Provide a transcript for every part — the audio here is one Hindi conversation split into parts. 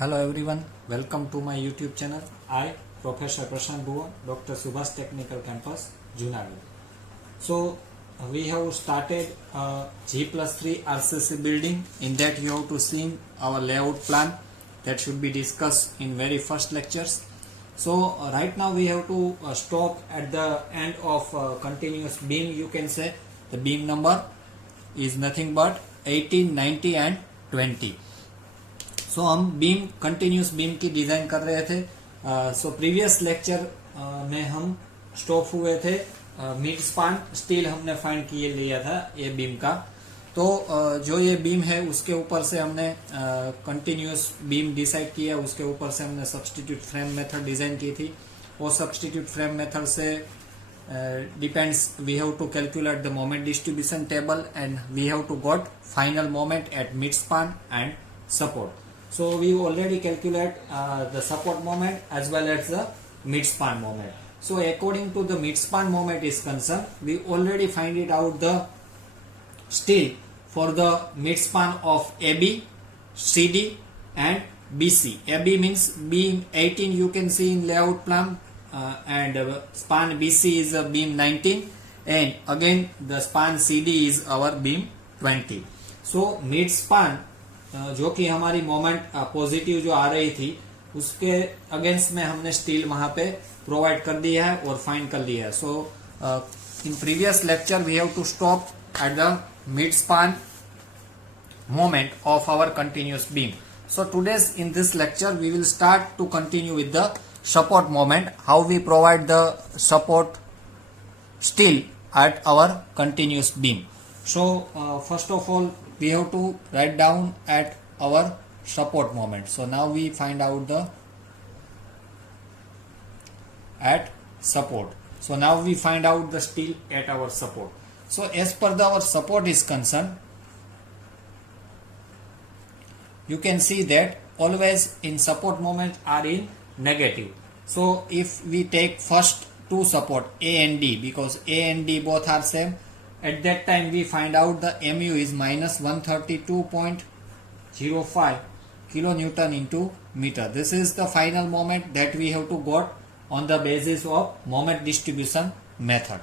Hello everyone, welcome to my YouTube channel. I, Professor Prashant Bhuva, Dr. Subhas Technical Campus, Junagadh. So we have started G+3 RCC building. In that you have to see our layout plan that should be discussed in very first lectures. So right now we have to stop at the end of continuous beam. You can say the beam number is nothing but 18, 90 and 20. सो हम बीम कंटिन्यूस बीम की डिजाइन कर रहे थे. सो प्रीवियस लेक्चर में हम स्टॉप हुए थे मिड स्पान स्टील हमने फाइंड किए लिया था ये बीम का. तो जो ये बीम है उसके ऊपर से हमने कंटिन्यूस बीम डिसाइड किया. उसके ऊपर से हमने सब्स्टिट्यूट फ्रेम मेथड डिजाइन की थी. वो सब्स्टिट्यूट फ्रेम मेथड से depends we have to calculate the moment distribution table and we have to got final moment at mid span and support. So we already calculate the support moment as well as the mid-span moment. So according to the mid-span moment is concerned, we already find it out the steel for the mid-span of AB, CD and BC. AB means beam 18 you can see in layout plan and span BC is a beam 19 and again the span CD is our beam 20. So mid-span जो कि हमारी मोमेंट पॉजिटिव जो आ रही थी उसके अगेंस्ट में हमने स्टील वहां पे प्रोवाइड कर दिया है और फाइंड कर लिया है. So in previous lecture we have to stop at the mid span moment of our continuous beam. So today's in this lecture we will start to continue with the support moment, how we provide the support steel at our continuous beam. So first of all we have to write down at our support moment. So now we find out the at support. So now we find out the steel at our support. So as per the our support is concerned, you can see that always in support moment are in negative. So if we take first two support A and D, because A and D both are same, at that time we find out the mu is minus 132.05 kilonewton into meter. This is the final moment that we have to got on the basis of moment distribution method.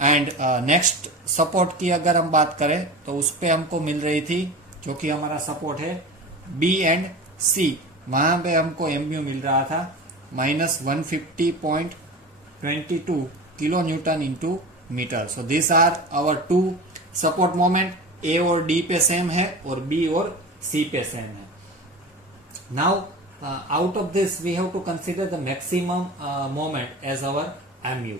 And next support की अगर हम बात करें तो उस पे हमको मिल रही थी जो कि हमारा सपोर्ट है B and C, वहां पे हमको mu मिल रहा था minus 150.22 kilonewton into metre. So this are our two support moment. A और डी पे सेम है और बी और सी पे सेम है. Now out of this we have to consider the maximum moment as our MU.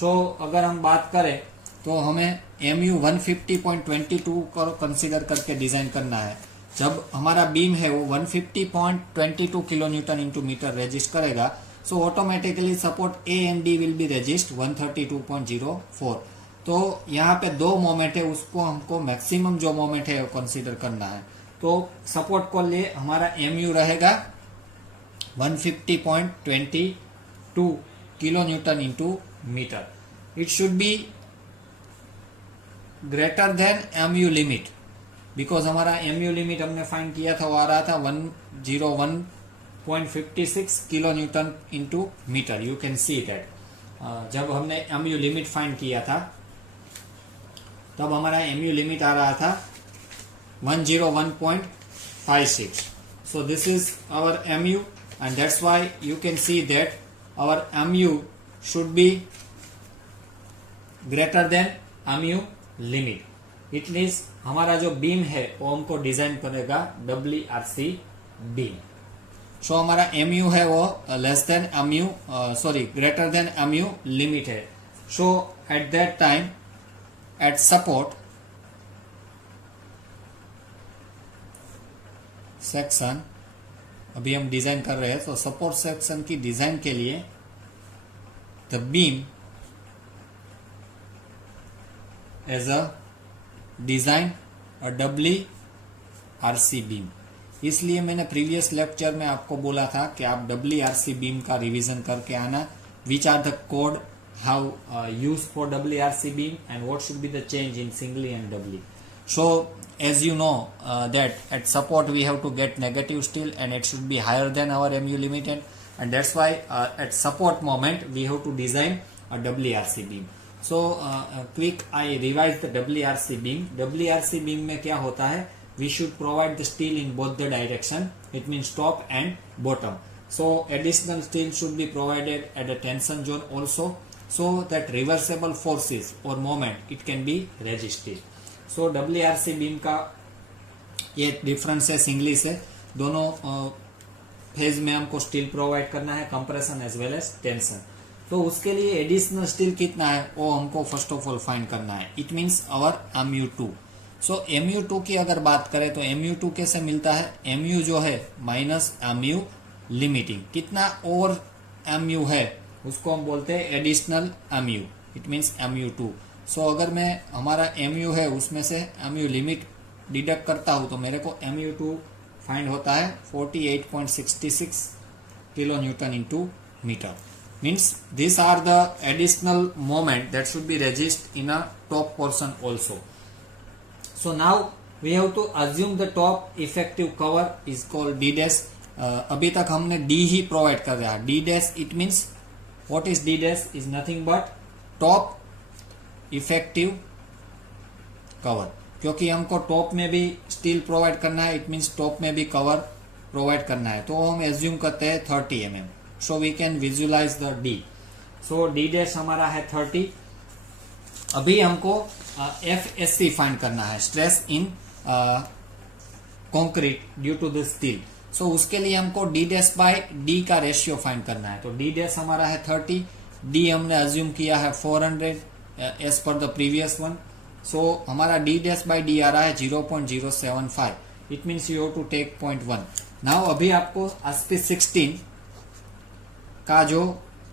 So अगर हम बात करें तो हमें एमयू 150.22 को कंसीडर करके डिजाइन करना है. जब हमारा बीम है वो 150.22 kilo newton into metre resist करेगा. So automatically support A and D will be resist 132.04. तो यहाँ पे दो मोमेंट है, उसको हमको मैक्सिमम जो मोमेंट है वो कंसीडर करना है. तो सपोर्ट को लिए हमारा MU रहेगा 150.22 kilo newton into metre. It should be greater than MU limit, because हमारा MU लिमिट हमने फाइंड किया था वो आ रहा था 101.56 kilo newton into metre. You can see that जब हमने MU लिमिट फाइंड किया था तब हमारा MU लिमिट आ रहा था 101.56. So this is our MU and that's why you can see that our MU should be greater than MU limit. It means हमारा जो बीम है वो हमको डिजाइन करेगा WRC बीम. सो हमारा MU है वो less than MU greater than MU limit है. So at that time at support section अभी हम डिजाइन कर रहे हैं. तो सपोर्ट सेक्शन की डिजाइन के लिए the beam as a design WRC beam. इसलिए मैंने प्रीवियस लेक्चर में आपको बोला था कि आप WRC बीम का रिवीजन करके आना. Which are the code how use for WRC beam and what should be the change in singly and doubly. So as you know that at support we have to get negative steel and it should be higher than our MU limited, and that's why at support moment we have to design a WRC beam. So quick I revise the WRC beam. WRC beam में क्या होता है, we should provide the steel in both the direction, it means top and bottom. So additional steel should be provided at the tension zone also, so that reversible forces or moment it can be resisted. So WRC beam का ये डिफरेंस है सिंगली से, दोनों फेज में हमको स्टील प्रोवाइड करना है, compression as well as tension. तो उसके लिए एडिशनल स्टील कितना है वो हमको फर्स्ट ऑफ ऑल फाइंड करना है. It means our MU2. So MU2 की अगर बात करें तो MU2 कैसे मिलता है, MU जो है माइनस MU लिमिटिंग, कितना ओवर MU है उसको हम बोलते हैं additional MU. It means MU2. सो अगर मैं हमारा MU है उसमें से MU लिमिट डिडक्ट करता हूं तो मेरे को MU2 फाइंड होता है 48.66 kilo newton into metre. Means these are the additional moment that should be resist in a top portion also. So now we have to assume the top effective cover is called D dash. अभी तक हमने D ही प्रोवाइड कर रहा है. D dash it means what is D dash is nothing but top effective cover. क्योंकि हमको टॉप में भी स्टील प्रोवाइड करना है, इट मीन्स टॉप में भी कवर प्रोवाइड करना है, तो हम एज्यूम करते हैं 30 mm. So we can visualize the D. So D dash हमारा है 30. अभी हमको FSC फाइंड करना है, stress in concrete due to the steel. So उसके लिए हमको D dash बाय D का रेशियो फाइंड करना है. तो D dash हमारा है 30, D हमने अज्यूम किया है 400 as per the previous one. सो हमारा D dash बाय D आ रहा है 0.075. It means you have to take 0.1. Now अभी आपको SP16 का जो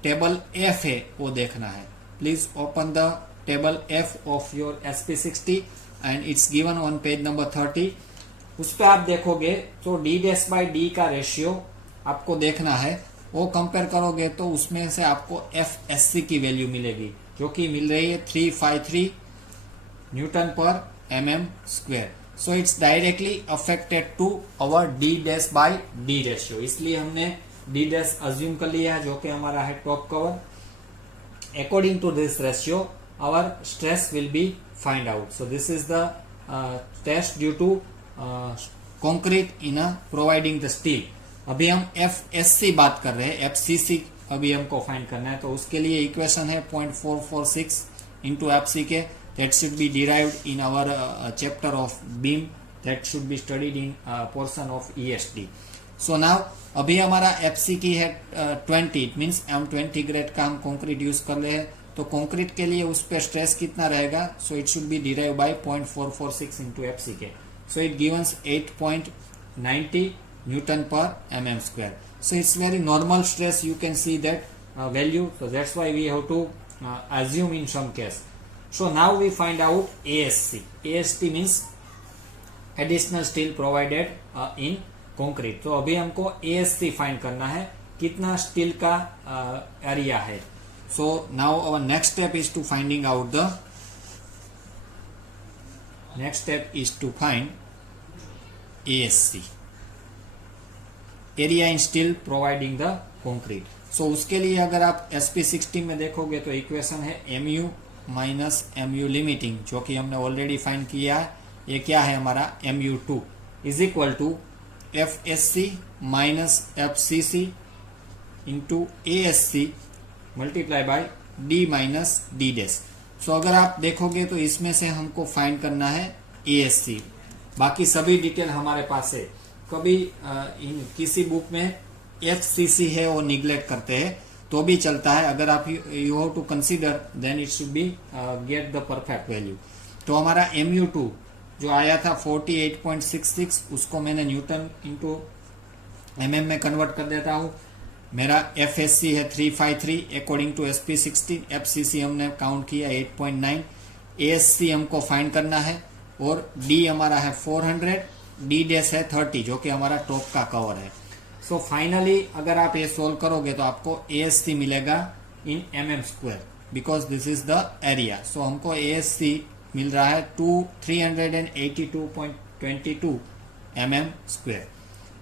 टेबल F है वो देखना है. Please open the table F of your SP60 and it's given on page number 30. उस पे आप देखोगे तो D dash बाय D का रेशियो आपको देखना है, वो कंपेयर करोगे तो उसमें से आपको FSC की वैल्यू मिलेगी जो कि मिल रही है 353 newton per mm square. So it's directly affected to our D dash by D ratio. इसलिए हमने D dash अज्यूम कर लिया है जो कि हमारा है top cover. According to this ratio our stress will be find out. So this is the test due to concrete in providing the steel. अभी हम FSC बात कर रहे हैं, FCC अभी हमको फाइंड करना है. तो उसके लिए इक्वेशन है 0.446 into FC k. That should be derived in our chapter of beam that should be studied in portion of ESD. So now अभी हमारा FC की है 20. इट मीन्स M20 ग्रेड का हम कंक्रीट यूज कर रहे हैं. तो कंक्रीट के लिए उस पर स्ट्रेस कितना रहेगा, so it should be derive by 0.446 into FC k. So it givens 8.90 newton per mm square. So it's very normal stress, you can see that value. So that's why we have to assume in some case. So now we find out ASC. AST means additional steel provided in concrete. तो अभी हमको ASC फाइंड करना है, कितना स्टील का एरिया है. So now our next step is to finding out the next step is to find ASC, area in steel providing the concrete. So उसके लिए अगर आप SP16 में देखोगे तो इक्वेशन है MU माइनस MU लिमिटिंग जो कि हमने ऑलरेडी फाइंड किया है. ये क्या है हमारा MU2 is equal to FSC minus FCC into ASC multiply by D minus D dash. So अगर आप देखोगे तो इसमें से हमको फाइंड करना है ASC. बाकी सभी डिटेल हमारे पास है. कभी किसी बुक में FCC है वो निग्लेक्ट करते हैं तो भी चलता है. अगर आप you have to consider then it should be get the perfect value. तो हमारा MU2 जो आया था 48.66 उसको मैंने न्यूटन इंटू mm में कन्वर्ट कर देता हूँ. मेरा FSC है 353 अकॉर्डिंग टू SP16. FCC हमने काउंट किया 8.9. ASC हमको फाइंड करना है और D हमारा है 400, D डैश है 30 जो कि हमारा टॉप का कवर है. सो फाइनली अगर आप ये सोल्व करोगे तो आपको ASC मिलेगा in mm square because this is the area. So हमको ASC मिल रहा है 382.22 mm square.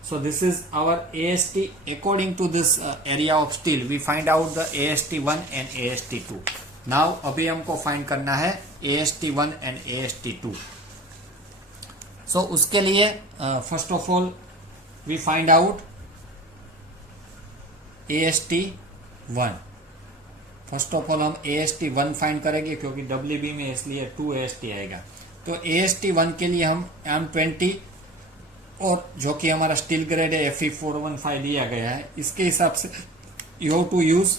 So this is our AST. According to this area of steel, we find out the AST1 and AST2. Now अभी हमको फाइंड करना है AST1 and AST2. So उसके लिए first of all we find out AST1. First of all हम AST1 फाइंड करेंगे क्योंकि WB में इसलिए 2 AST आएगा. तो AST1 के लिए हम M20 और जो कि हमारा स्टील ग्रेड है Fe415 दिया गया है, इसके हिसाब से you have to use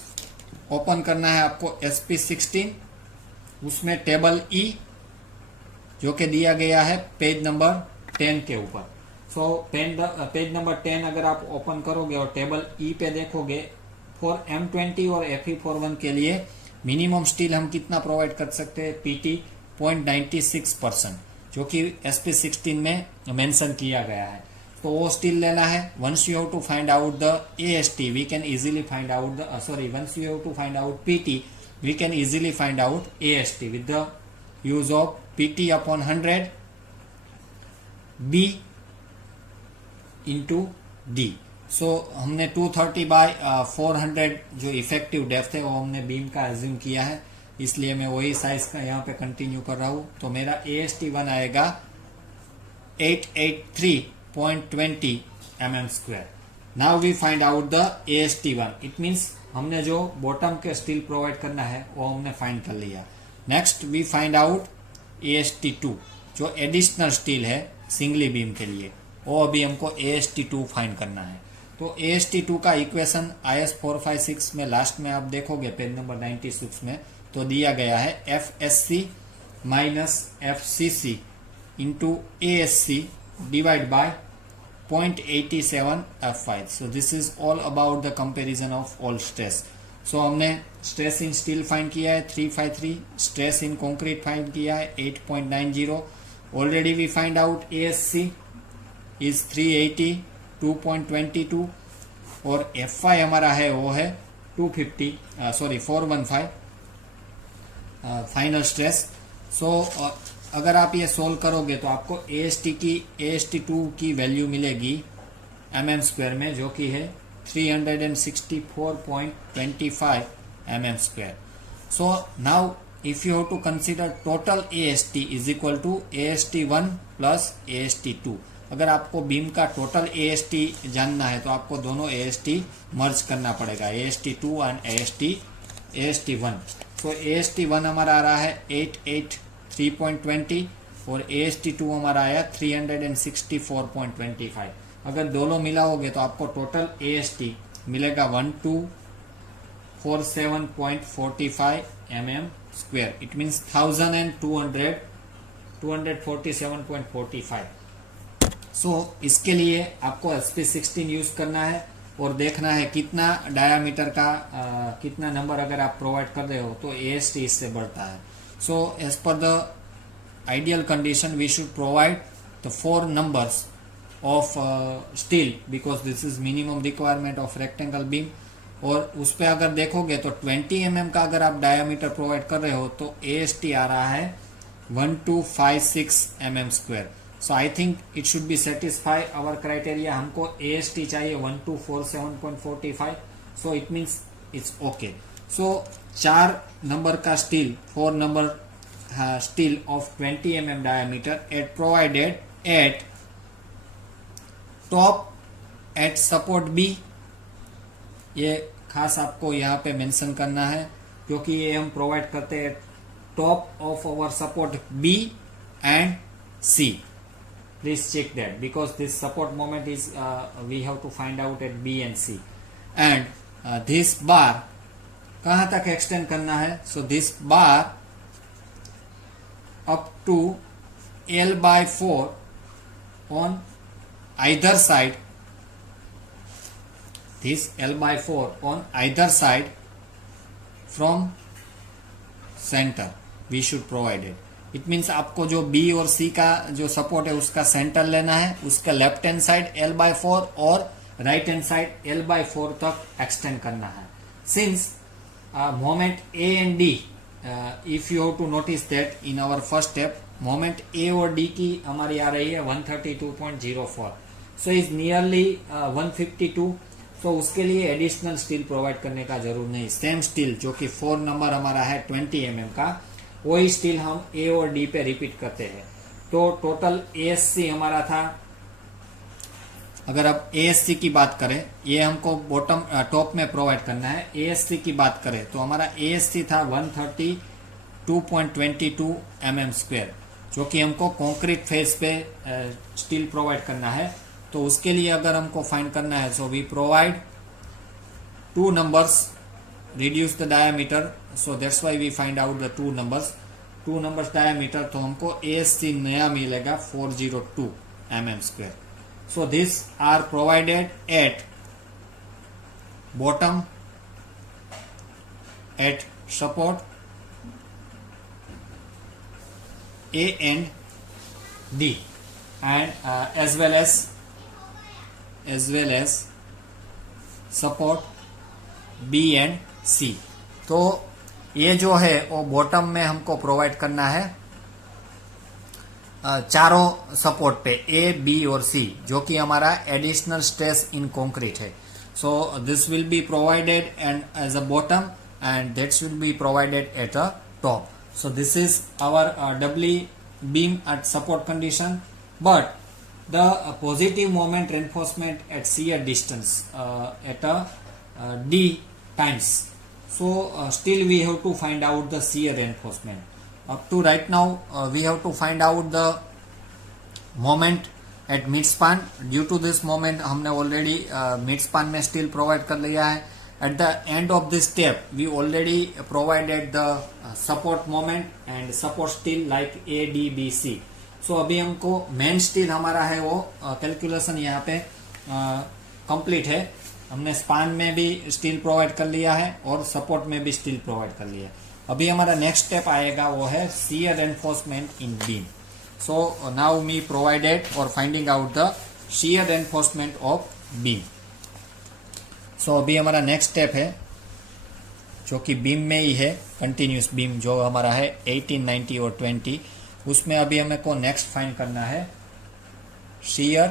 open करना है आपको SP16, उसमें टेबल E जो कि दिया गया है पेज नंबर 10 के ऊपर. सो पेज नंबर 10 अगर आप ओपन करोगे और टेबल E पे देखोगे, फॉर M20 और Fe41 के लिए मिनिमम स्टील हम कितना प्रोवाइड कर सकते हैं, PT 0.96%, जो कि SP16 में मेंशन किया गया है. तो वो स्टील लेना है. Once you have to find out the AST, we can easily find out the once you have to find out PT, we can easily find out AST with the use of PT upon 100 B into D. सो हमने 230/400 जो इफेक्टिव डेप्थ है वो हमने बीम का एज्यूम किया है, इसलिए मैं वही साइज का यहाँ पे कंटिन्यू कर रहा हूँ. तो मेरा AST1 आएगा 883.20 mm square. Now we find out the AST1. It means हमने जो बॉटम के स्टील प्रोवाइड करना है वो हमने फाइंड कर लिया. Next we find out AST2 जो एडिशनल स्टील है सिंगली बीम के लिए, वो अभी हमको AST2 फाइंड करना है. तो AST2 का इक्वेशन IS 456 में लास्ट में आप देखोगे पेज नंबर 96 में, तो दिया गया है FSC minus FCC into ASC divide by 0.87 F5. So this is all about the comparison of all stress. So हमने स्ट्रेस इन स्टील फाइंड किया है 353, स्ट्रेस इन कंक्रीट फाइंड किया है 8.90. Already we find out ASC is 380.2.22 और F5 हमारा है वो है 415 फाइनल स्ट्रेस. सो अगर आप ये सोल्व करोगे तो आपको AST2 की वैल्यू मिलेगी mm स्क्वायर में, जो कि है 364.25 mm square. So now if you have to consider total AST is equal to AST1 plus AST2. अगर आपको बीम का टोटल AST जानना है तो आपको दोनों AST मर्ज करना पड़ेगा, AST2 एंड AST1. तो AST1 हमारा आ रहा है 883.20 और AST2 हमारा आया 364.25. अगर दोनों मिलाओगे तो आपको टोटल AST मिलेगा 1247.45 mm स्क्वायर. It means 1247.45. सो इसके लिए आपको SP16 यूज करना है और देखना है कितना डायामीटर का कितना नंबर अगर आप प्रोवाइड कर रहे हो तो AST इससे बढ़ता है. So as per the ideal condition we should provide the 4 numbers of steel because this is minimum requirement of rectangle beam. और उस पर अगर देखोगे तो 20 mm का अगर आप डायामीटर प्रोवाइड कर रहे हो तो AST आ रहा है 1256 mm square. So I think it should be satisfy our criteria. हमको AST चाहिए 1247.45. So it means it's okay. So 4 number का steel 4 number steel of 20 mm diameter at provided at top at support B. ये खास आपको यहाँ पे मेंशन करना है क्योंकि ये हम प्रोवाइड करते हैं top of our support B and C. Please check that because this support moment is we have to find out at B and C. And this bar कहाँ तक एक्सटेंड करना है? So this bar up to L/4 on either side. This L/4 on either side from center we should provide it. It means आपको जो B और C का जो सपोर्ट है उसका सेंटर लेना है, उसका लेफ्ट हैंड साइड L/4 और राइट हैंड साइड L/4 तक एक्सटेंड करना है. Since moment A and D if you have to notice that in our first step moment A और डी की हमारी आ रही है 132.04, सो इज नियरली 152। सो उसके लिए एडिशनल स्टील प्रोवाइड करने का जरूर नहीं, सेम स्टील जो कि 4 नंबर हमारा है 20 mm का, वही स्टील हम ए और डी पे रिपीट करते हैं। तो टोटल ASC हमारा था, अगर अब ASC की बात करें, ये हमको बॉटम टॉप में प्रोवाइड करना है। ASC की बात करें तो हमारा ASC था 132.22 mm², जो कि हमको कॉन्क्रीट फेस पे स्टील प्रोवाइड करना है। तो उसके लिए अगर हमको फाइंड करना है, so we provide 2 numbers, reduce the diameter, so that's why we find out the 2 numbers diameter, तो हमको ASC नया मिलेगा 402 mm²। So these are provided at bottom, at support A and D, and as well as support B and C। तो ये जो है वो बॉटम में हमको प्रोवाइड करना है चारों सपोर्ट पे A, B और C, जो कि हमारा एडिशनल स्ट्रेस इन कॉन्क्रीट है। So this will be provided and as a bottom and that's will be provided at a top. So this is our doubly beam at support condition, but the positive moment reinforcement at shear distance at a D times. So still we have to find out the shear reinforcement. Up to right now we have to find out the moment at mid span. Due to this moment हमने already mid span में steel provide कर लिया है। At the end of this step we already provided the support moment and support steel like A, D, B, C. सो अभी हमको मेन स्टील हमारा है वो कैलकुलेशन यहाँ पे कंप्लीट है। हमने स्पान में भी स्टील प्रोवाइड कर लिया है और सपोर्ट में भी स्टील प्रोवाइड कर लिया है। अभी हमारा नेक्स्ट स्टेप आएगा वो है shear enforcement in beam. So now me provided और finding out the shear enforcement of beam. सो अभी हमारा नेक्स्ट स्टेप है जो कि बीम में ही है, कंटिन्यूस बीम जो हमारा है 18, 90 और 20, उसमें अभी हमें को नेक्स्ट फाइंड करना है शियर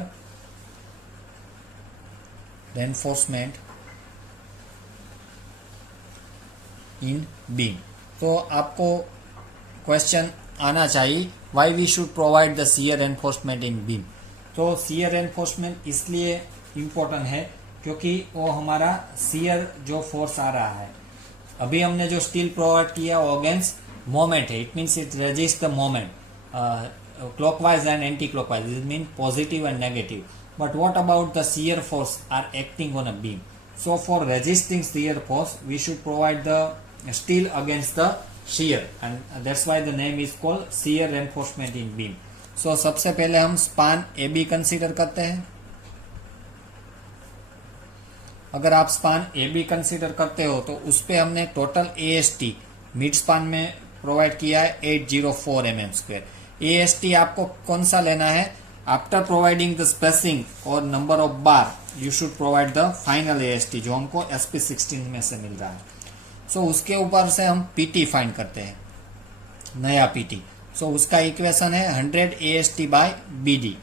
रेनफोर्समेंट इन बीम। तो आपको क्वेश्चन आना चाहिए why we should provide the shear reinforcement in beam. तो शियर रेनफोर्समेंट इसलिए इम्पोर्टेंट है क्योंकि वो हमारा शियर जो फोर्स आ रहा है, अभी हमने जो स्टील प्रोवाइड किया वो अगेंस्ट मोमेंट है, it means it resist the moment clockwise and anti-clockwise, it means positive and negative. But what about the shear force are acting on a beam? So for resisting shear force we should provide the steel against the shear, and that's why the name is called shear reinforcement in beam. So सबसे पहले हम स्पान AB कंसीडर करते हैं। अगर आप स्पान AB कंसीडर करते हो तो उस पे हमने टोटल AST मिड स्पान में प्रोवाइड किया है 804 mm²। AST आपको कौन सा लेना है? आफ्टर प्रोवाइडिंग द स्पेसिंग और number of bar you should provide the final AST जो हमको SP16 में से मिल रहा है। सो उसके ऊपर से हम PT फाइंड करते हैं, नया PT। सो उसका इक्वेशन है 100 AST by BD।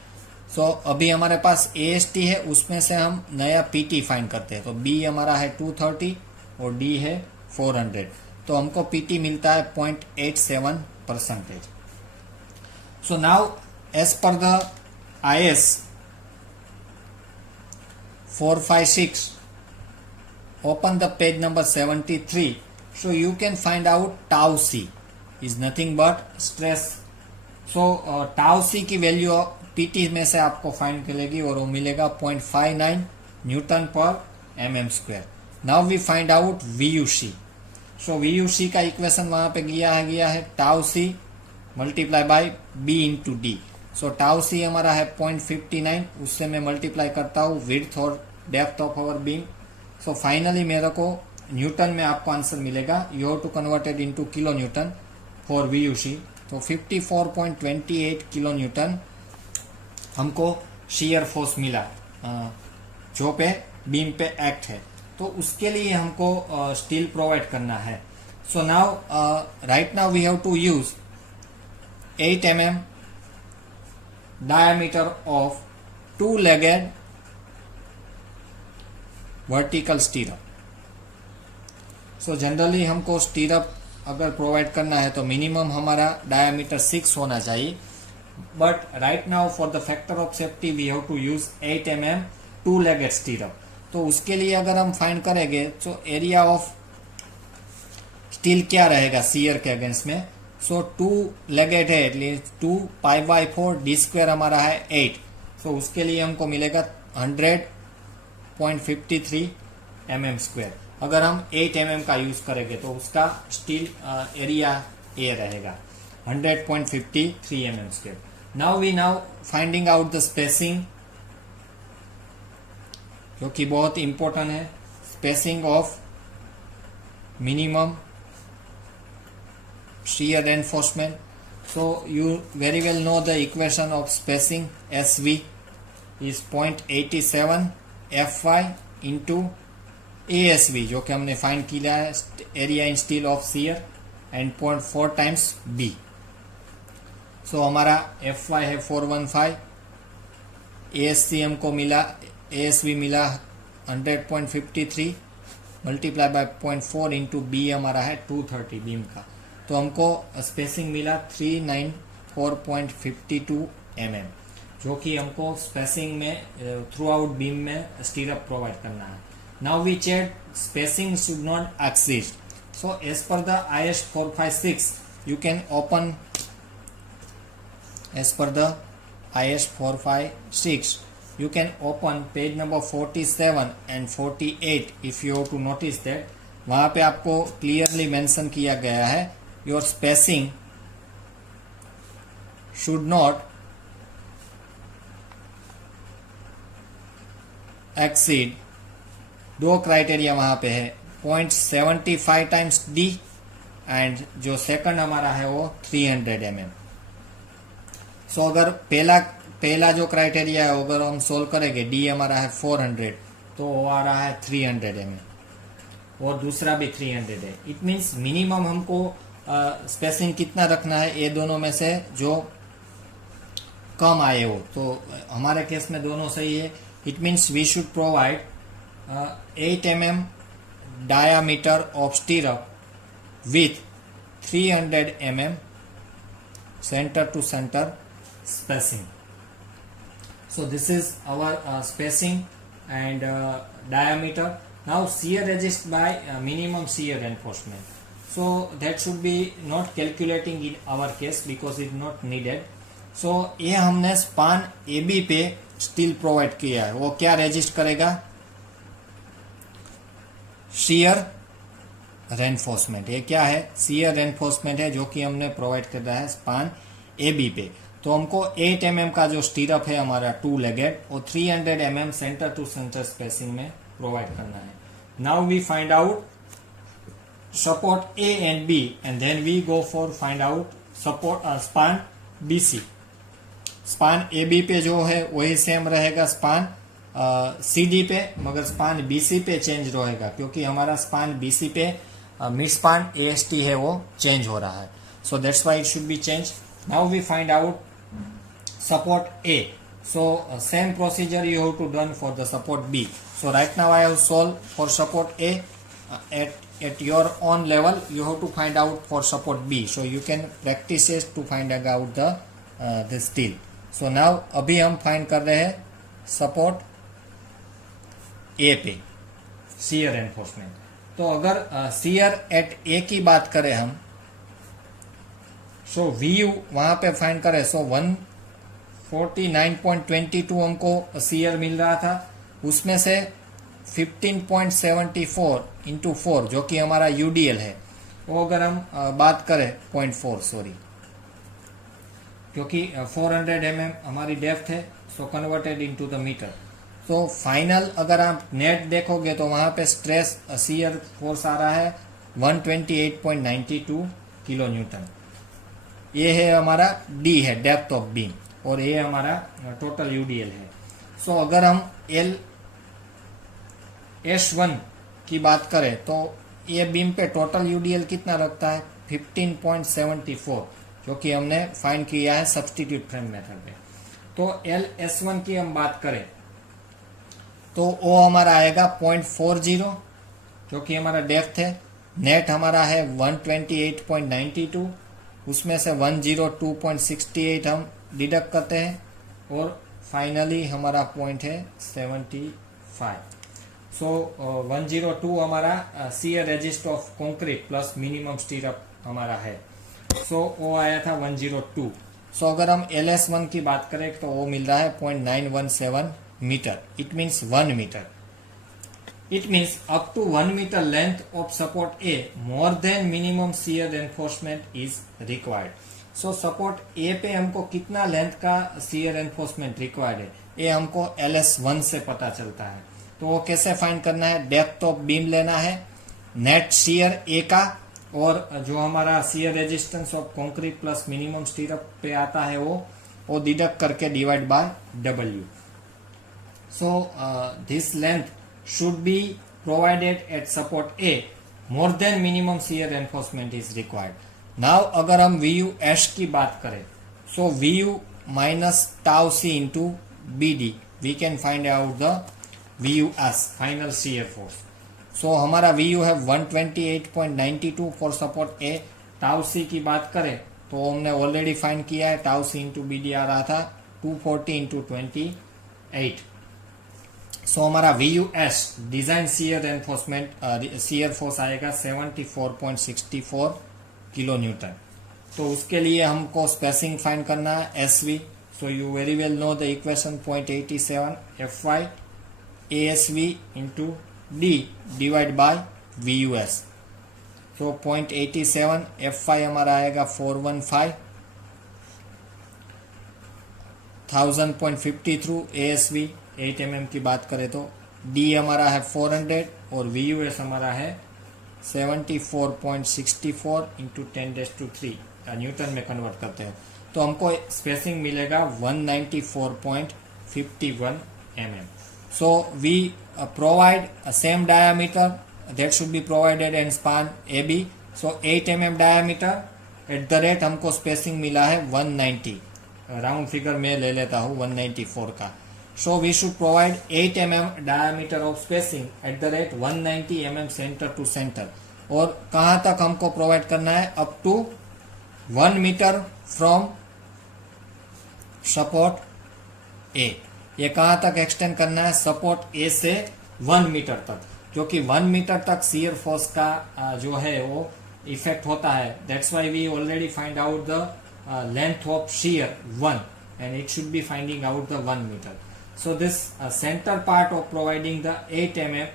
सो अभी हमारे पास AST है, उसमें से हम नया PT फाइंड करते हैं। तो B हमारा है 230 और D है 400, तो हमको PT मिलता है 0.87%। So now as per the IS 456, open the page number 73, so you can find out tau C is nothing but stress. So tau C की वैल्यू PT में से आपको फाइंड करेगी और वो मिलेगा 0.59 newton per mm²। Now we find out VUC। So VUC का इक्वेशन वहां पे गया है tau C multiply by B into D। So tau C हमारा है 0.59, उससे मैं मल्टीप्लाई करता हूँ विड्थ और depth of our beam. So finally मेरे को न्यूटन में आपको आंसर मिलेगा, you have to converted into kilo newton for VUC। तो 54.28 किलो न्यूटन हमको शियर फोर्स मिला जो पे बीम पे एक्ट है। तो उसके लिए हमको स्टील प्रोवाइड करना है। So now right now we have to use 8 mm diameter of two-legged vertical stirrup. So generally हमको stirrup अगर प्रोवाइड करना है तो मिनिमम हमारा डायमीटर 6 होना चाहिए, but right now for the factor of safety we have to use 8 mm two legged stirrup. तो उसके लिए अगर हम फाइंड करेंगे तो एरिया ऑफ स्टील क्या रहेगा सीयर के अगेंस्ट में. सो टू लेगेड है एटलीस्ट 2 π/4 d स्क्वायर हमारा है 8. सो उसके लिए हमको मिलेगा 100.53 mm स्क्वायर. अगर हम 8 mm का यूज करेंगे तो उसका स्टील एरिया ए रहेगा 100.53 mm square. Now finding out the spacing, जो कि बहुत इंपॉर्टेंट है. Spacing of minimum shear reinforcement. So you very well know the equation of spacing. SV is 0.87 Fy into ASV, जो कि हमने फाइंड किया है area in steel of shear, and 0.4 times B. सो हमारा Fy है 415, ASC हमको मिला, ASV मिला 100.53 मल्टीप्लाई बाय 0.4 इंटू B हमारा है 230 बीम का. तो हमको स्पेसिंग मिला 394.52 mm, जो कि हमको स्पेसिंग में थ्रू आउट बीम में स्टीरअप प्रोवाइड करना है. Now we check spacing should not exceed. So as per the IS 456 you can open, as per the IS 456 you can open page number 47 and 48. if you have to notice that वहां पे आपको क्लियरली मेंशन किया गया है your spacing should not exceed, दो क्राइटेरिया वहां पे है, 0.75 टाइम्स D एंड जो सेकंड हमारा है वो 300 mm. सो अगर पहला जो क्राइटेरिया है अगर हम सोल्व करेंगे, D हमारा है 400 तो वो आ रहा है 300 mm और दूसरा भी 300 है. इट मीन्स मिनिमम हमको स्पेसिंग कितना रखना है, ये दोनों में से जो कम आए हो. तो हमारे केस में दोनों सही है. It means we should provide 8 mm diameter of stirrup with 300 mm centre to centre spacing. So this is our spacing and diameter. Now shear resist by minimum shear reinforcement. So that should be not calculating in our case because it's not needed. So ये हमने स्पान AB पे स्टील प्रोवाइड किया है, वो क्या रेजिस्ट करेगा, shear reinforcement. ये क्या है, shear reinforcement है जो कि हमने प्रोवाइड कर रहा है स्पान AB पे. तो हमको 8 mm का जो स्टीरअप है हमारा टू लेगेड वो 300 mm centre to centre spacing में प्रोवाइड करना है. Now we find out support A and B and then we go for find out support span BC. Span AB पे जो है वही सेम रहेगा स्पान CD पे, मगर स्पान BC पे चेंज रहेगा क्योंकि हमारा स्पान BC पे मिड स्पान AST है वो चेंज हो रहा है. So that's why it should be change. Now we find out support A. So same procedure you have to done for the support B. So right now I have solved for support A. At your own level you have to find out for support B. So you can practice it to find out the steel. So now अभी हम find कर रहे हैं support A पे shear reinforcement. तो अगर shear at A की बात करें हम, so VU वहां पे find करें, so 149.22 हमको सीयर मिल रहा था, उसमें से 15.74 इंटू 4 जो कि हमारा UDL है, वो अगर हम बात करें 0.4 सॉरी, क्योंकि 400 mm हमारी डेप्थ है, सो कन्वर्टेड इनटू द मीटर. तो फाइनल अगर आप नेट देखोगे तो वहां पे स्ट्रेस सीयर फोर्स आ रहा है 128.92 किलो न्यूटन. ये है हमारा D है, डेप्थ ऑफ बीम, और ये हमारा टोटल UDL है. सो अगर हम LS1 की बात करें तो ये बीम पे टोटल यूडीएल कितना लगता है 15.74, जो कि हमने फाइंड किया है सब्स्टिट्यूट फ्रेम मेथड में। तो LS1 की हम बात करें तो वो हमारा आएगा 0.40, जो कि हमारा डेप्थ है। नेट हमारा है 128.92, उसमें से 102.68 हम डिडक्ट करते हैं और फाइनली हमारा पॉइंट है 75। सो 102 हमारा shear resist of concrete plus minimum stirrup हमारा है। सो वो आया था 102। सो अगर हम LS1 की बात करें तो वो मिल रहा है 0.917 metre, it means 1 metre. It means up to 1 meter length of support A, more than minimum shear reinforcement is required. So support A पे हमको कितना लेंथ का shear reinforcement required है, ये हमको LS1 से पता चलता है। तो वो कैसे फाइंड करना है, डेप्थ ऑफ बीम लेना है, नेट shear A का, और जो हमारा shear resistance of concrete plus minimum स्टीरअप पे आता है वो डिडक्ट करके divide by W. So this length should be provided at support A, more than minimum shear reinforcement is required. Now अगर हम VUS की बात करें, so VU minus tau C into BD, we can find out the VUS, final shear force. So हमारा VU है 128.92 for support A. tau C की बात करें तो हमने ऑलरेडी फाइंड किया है, tau C into BD आ रहा था 240 into 28. सो हमारा VUS design shear enforcement shear force आएगा 74.64 किलो न्यूटन। तो उसके लिए हमको स्पेसिंग फाइंड करना है SV. So you very well know the equation 0.87 FY ASV into D divide by VUS. So 0.87 FY हमारा आएगा 415, 1000.50 थ्रू ASV 8 mm की बात करें तो D हमारा है 400 और VUS हमारा है 74.64 इंटू 10⁻³ न्यूटन में कन्वर्ट करते हैं तो हमको स्पेसिंग मिलेगा 194.51 mm. So we provide same diameter that should be provided and span AB. So 8 mm diameter at the rate हमको स्पेसिंग मिला है 190, राउंड फिगर में ले लेता हूँ 194 का. So we should provide 8 mm diameter of spacing at the rate 190 mm center to center. और कहाँ तक हमको प्रोवाइड करना है, up to 1 metre from support A. ये कहाँ तक एक्सटेंड करना है, सपोर्ट A से 1 मीटर तक, जो कि 1 मीटर तक शियर फोर्स का जो है वो इफेक्ट होता है. That's why we already find out the length of shear 1 and it should be finding out the 1 meter. So this center part of providing the 8 mm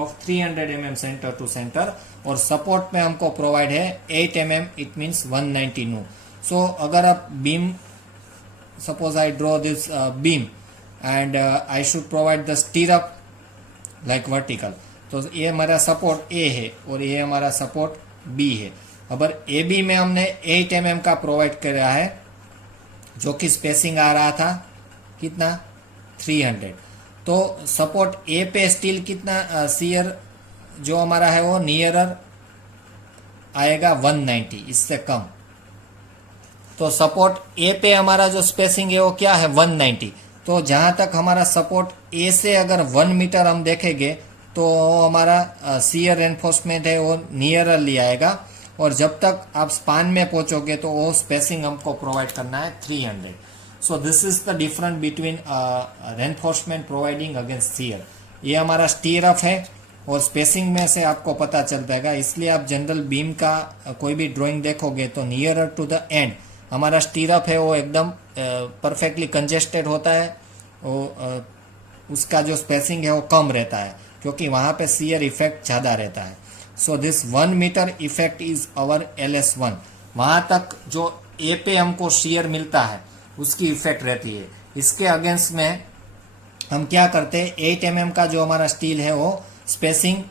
of 300 mm center to center और support में हमको provide है 8 mm, it means 190 nu. So अगर आप beam, suppose I draw this beam and I should provide the stirrup like vertical. तो ये हमारा support A है और ये हमारा support B है. अगर AB में हमने 8 mm का provide करा है, जो कि स्पेसिंग आ रहा था कितना 300. तो सपोर्ट ए पे स्टील कितना सीयर जो हमारा है वो नियरर आएगा 190, इससे कम. तो सपोर्ट ए पे हमारा जो स्पेसिंग है वो क्या है 190. तो जहां तक हमारा सपोर्ट ए से अगर 1 मीटर हम देखेंगे तो हमारा सीयर एनफोर्समेंट है वो नियरली आएगा, और जब तक आप स्पान में पहुंचोगे तो वो स्पेसिंग हमको प्रोवाइड करना है 300. So this is the difference between reinforcement providing against shear. ये हमारा स्टीरअप है और स्पेसिंग में से आपको पता चल जाएगा. इसलिए आप जनरल बीम का कोई भी ड्राइंग देखोगे तो नियरर टू द एंड हमारा स्टीरअप है वो एकदम परफेक्टली कंजेस्टेड होता है, उसका जो स्पेसिंग है वो कम रहता है क्योंकि वहां पे सीयर इफेक्ट ज्यादा रहता है. So this 1 metre effect is our LS1. वहां तक जो ए पे हमको शेयर मिलता है उसकी इफेक्ट रहती है. इसके अगेंस्ट में हम क्या करते हैं, 8 mm का जो हमारा स्टील है वो स्पेसिंग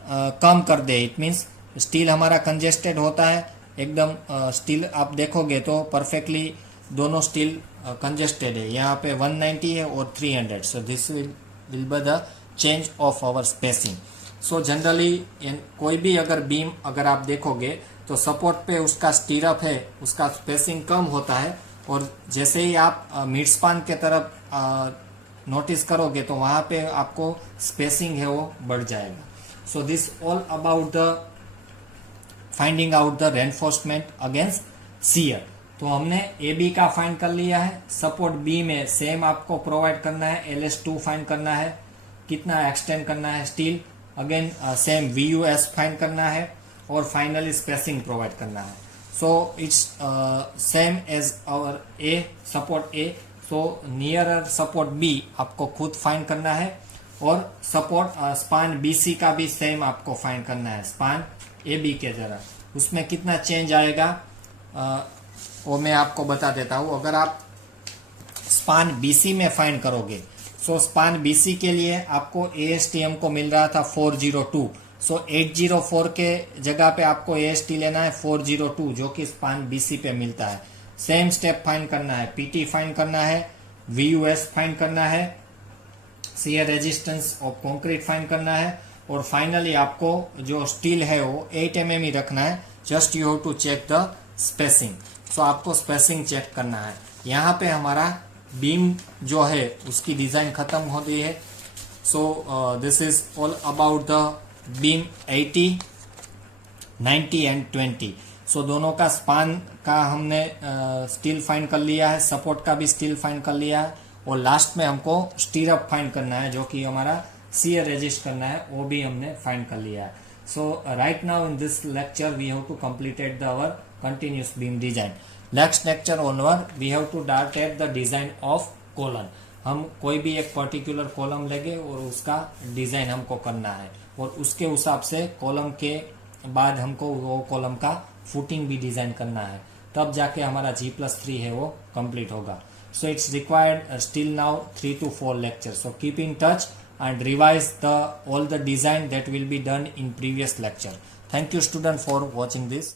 कम कर दे. इट मीन्स स्टील हमारा कंजेस्टेड होता है एकदम. स्टील आप देखोगे तो परफेक्टली दोनों स्टील कंजेस्टेड है. यहाँ पे 190 है और 300. So this will be the change of our spacing. So generally कोई भी अगर बीम अगर आप देखोगे तो सपोर्ट पे उसका स्टीरअप है, उसका स्पेसिंग कम होता है, और जैसे ही आप मिड स्पान के तरफ नोटिस करोगे तो वहां पे आपको स्पेसिंग है वो बढ़ जाएगा. So this all about the finding out the reinforcement against shear. तो हमने ए बी का फाइंड कर लिया है. सपोर्ट बी में सेम आपको प्रोवाइड करना है, LS2 फाइंड करना है, कितना एक्सटेंड करना है steel, again same VUS find करना है, और फाइनली स्पेसिंग प्रोवाइड करना है. So it's same as our A support A. So nearer support B आपको खुद फाइंड करना है, और सपोर्ट स्पान BC का भी सेम आपको फाइंड करना है स्पान AB के जरा. उसमें कितना चेंज आएगा वो मैं आपको बता देता हूँ. अगर आप स्पान BC में फाइंड करोगे, सो स्पान BC के लिए आपको ASTM को मिल रहा था 402. सो 804 के जगह पे आपको AST लेना है 402, जो कि स्पान BC पे मिलता है. सेम स्टेप फाइंड करना है, PT फाइंड करना है, VUS फाइंड करना है, shear resistance of concrete find करना है, और फाइनली आपको जो स्टील है वो 8 mm ही रखना है. Just you have to check the spacing. So आपको स्पेसिंग चेक करना है. यहाँ पे हमारा बीम जो है उसकी डिजाइन खत्म हो गई है. So this is all about the beam 80, 90 and 20. सो दोनों का स्पान का हमने स्टील फाइंड कर लिया है, सपोर्ट का भी स्टील फाइंड कर लिया है, और लास्ट में हमको स्टीरअप फाइंड करना है जो कि हमारा शियर रेजिस्ट करना है, वो भी हमने फाइंड कर लिया है. So right now in this lecture we have to completed our continuous beam design. Next lecture onward we have to dart at the design of column. हम कोई भी एक पर्टिकुलर कॉलम लेंगे और उसका डिजाइन हमको करना है, और उसके हिसाब से कॉलम के बाद हमको वो कॉलम का फुटिंग भी डिजाइन करना है, तब जाके हमारा G+3 है वो कंप्लीट होगा. So it's required still now 3 to 4 lectures. So keep in touch and revise all the design that will be done in previous lecture. Thank you student for watching this.